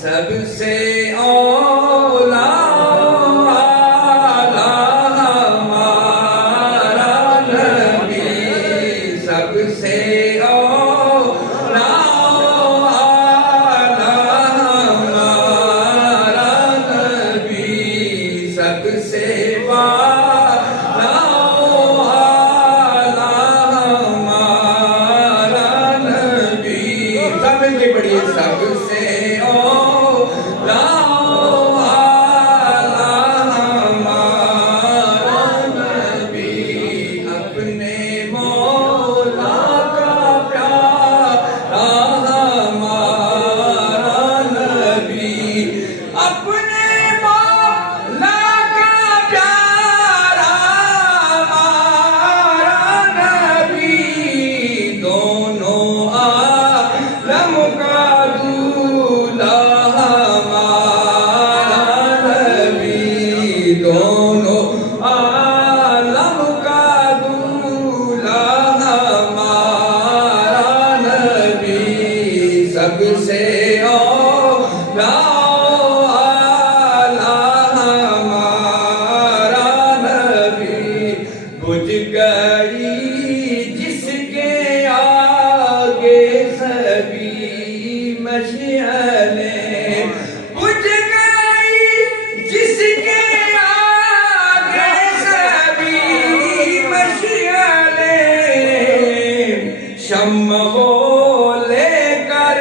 سب سے اولا ہمارا نبی، سب سے اولا ہمارا نبی، سب سے سب سے اولا ہمارا نبی، اپنے مولا کا پیارا ہمارا نبی، اپنے مولا کا پیارا ہمارا نبی، دونوں عالم کا دونوں عالم کا دولہا ہمارا نبی، سب سے اولا ہمارا نبی، بجھ گئی جس کے آگے سبھی مشعلیں، بجھ گئی جس کے شمع وہ لے کر